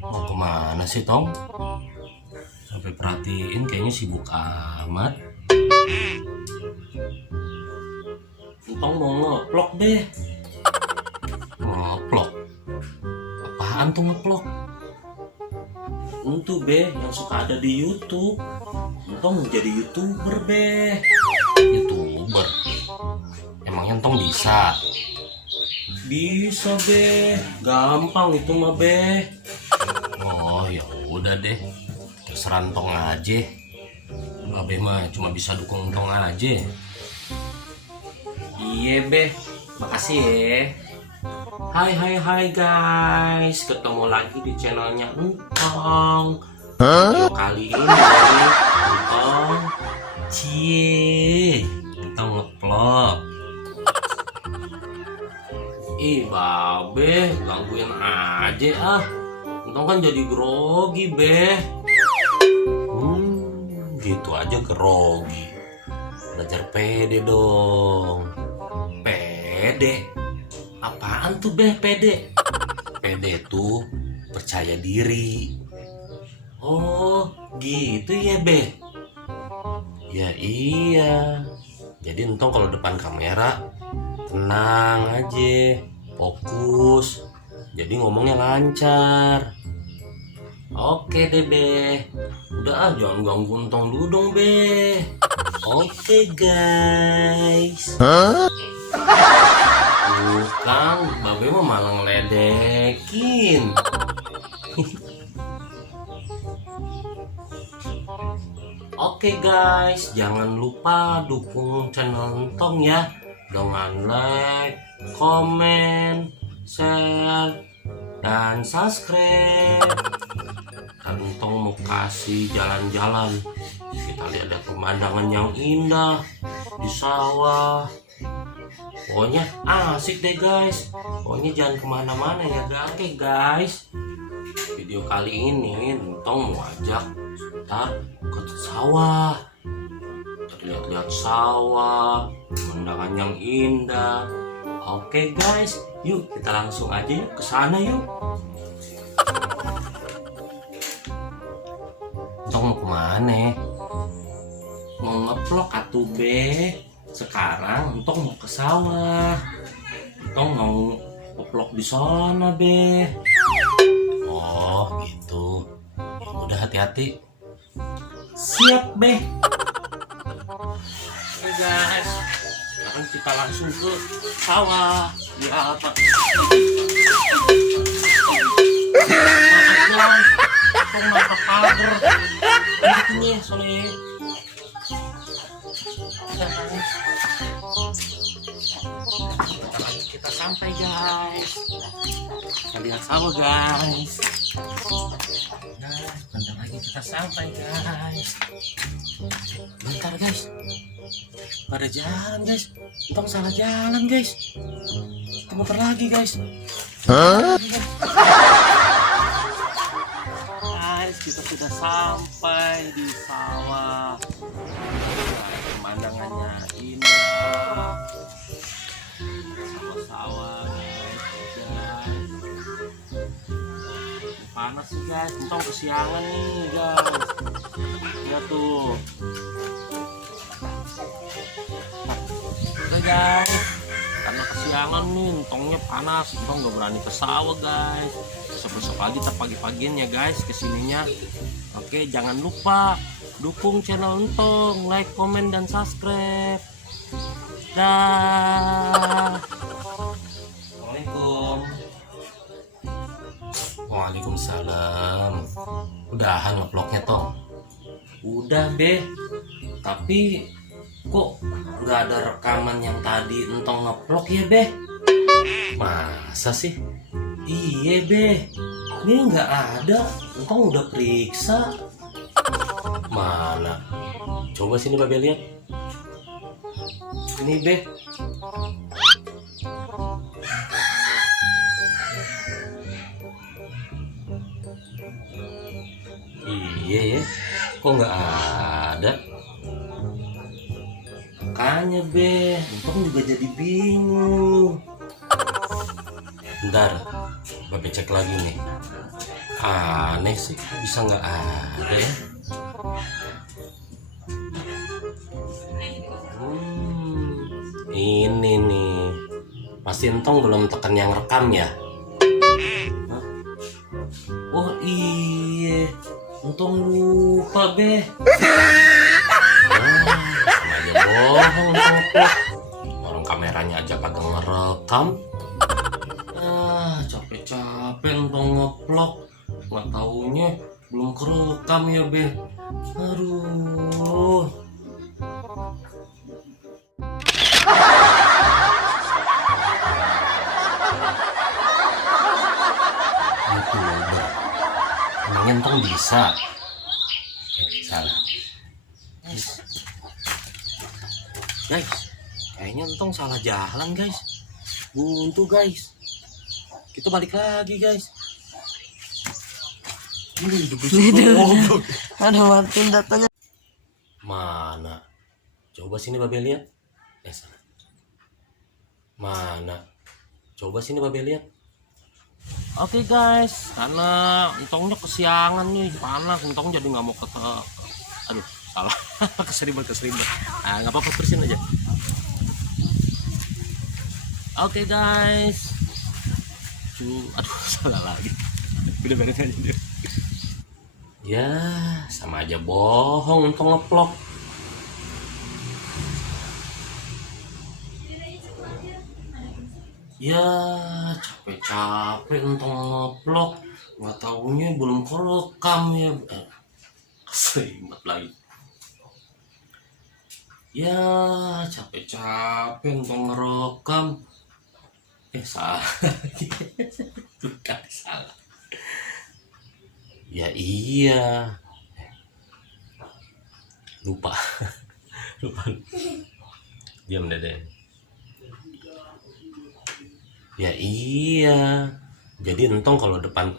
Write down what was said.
Mau kemana sih Tong? Sampai perhatiin kayaknya sibuk amat. Tong mau ngeplok deh. Ngeplok? Apaan tuh ngeplok? Itu be yang suka ada di YouTube. Tong jadi YouTuber be. YouTuber? Emangnya Tong bisa? Bisa be, gampang itu mah be. Oh ya udah deh, terserah Tong aja. Be mah cuma bisa dukung Tong aja. Iya be, makasih ya. Hai guys, ketemu lagi di channelnya Entong. Video kali ini Entong Entong ngeplok. Ih babe, gangguin aja ah. Entong kan jadi grogi be. Gitu aja grogi. Belajar pede dong. Pede? Apaan tuh be pede? Pede tuh percaya diri. Oh gitu ya be. Ya iya. Jadi Entong kalau depan kamera tenang aja, fokus, jadi ngomongnya lancar. Oke deh be, udah jangan ganggu Entong dulu dong be. Oke guys. Bukan, babe mah malah ngeledekin. Oke guys, jangan lupa dukung channel Entong ya dengan like, komen, share, dan subscribe. Dan Entong mau kasih jalan-jalan. Kita lihat ada pemandangan yang indah di sawah. Pokoknya asik deh guys. Pokoknya jangan kemana-mana ya oke guys. Video kali ini Entong mau ajak kita ke sawah. Lihat-lihat sawah, pemandangan yang indah. Oke guys, yuk kita langsung aja yuk ke sana yuk. Entong mau kemana? Mau ngeplok atuh be. Sekarang Entong mau ke sawah. Entong mau ngeplok di sana be. Oh gitu. Ya udah hati-hati. Siap be. Oke guys, sekarang kita langsung ke sawah. Ya apa? Maaf kabar. Ini soalnya. Kita sampai guys. Kita lihat sawah guys. Bentar lagi kita sampai guys. Bentar guys. Pada jalan guys. Entong salah jalan guys. Kita muter lagi guys. Guys, kita sudah sampai di sawah. Pemandangannya indah. Sawah-sawah guys. Panas sih guys. Entong kesiangan nih guys. Lihat tuh. Oke guys, karena kesiangan nih, Entongnya panas, Entong gak berani ke sawah guys. Besok-besok lagi kita pagi-pagian ya guys kesininya. Oke, jangan lupa dukung channel Entong, like, komen, dan subscribe. Dah. Assalamualaikum. Waalaikumsalam. Udahan ngeploknya Tong? Udah be, tapi kok nggak ada rekaman yang tadi Entong ngeplok ya be? Masa sih? Iya be, ini nggak ada. Entong udah periksa. Mana? Coba sini babe lihat. Ini be. Iya ya, kok nggak ada? Makanya be, Entong juga jadi bingung. Bentar, Babe cek lagi nih. Aneh sih, bisa nggak ada ya? Ini nih, pasti Entong belum tekan yang rekam ya? Hah? Oh iya, Entong lupa Be. Aja bohong Entong. Orang kameranya aja kagak ngerekam. Capek-capek Entong ngeplok, nggak taunya belum kerekam ya Be. Aduh. YouTuber, emangnya Entong bisa? Salah. Guys, kayaknya Entong salah jalan guys. Buntu guys. Kita balik lagi guys. Ada Martin datanya. Mana? Coba sini Babe lihat. Salah. Mana? Coba sini Babe lihat. Oke guys, karena Entongnya kesiangan nih, panas, Entong jadi nggak mau aduh, salah. keseribat. Ah, nggak apa-apa, terusin aja. Oke guys. Aduh, salah lagi. Udah beres aja dia. Ya, sama aja bohong Entong ngeplok. Ya, capek-capek Entong ngeplok, nggak taunya belum kerekam ya. Keseribat lagi. Ya, capek-capek Entong ngerekam. Salah. Bukan salah. Ya iya. Lupa. Diam Dede. Ya iya. Jadi Entong kalau depan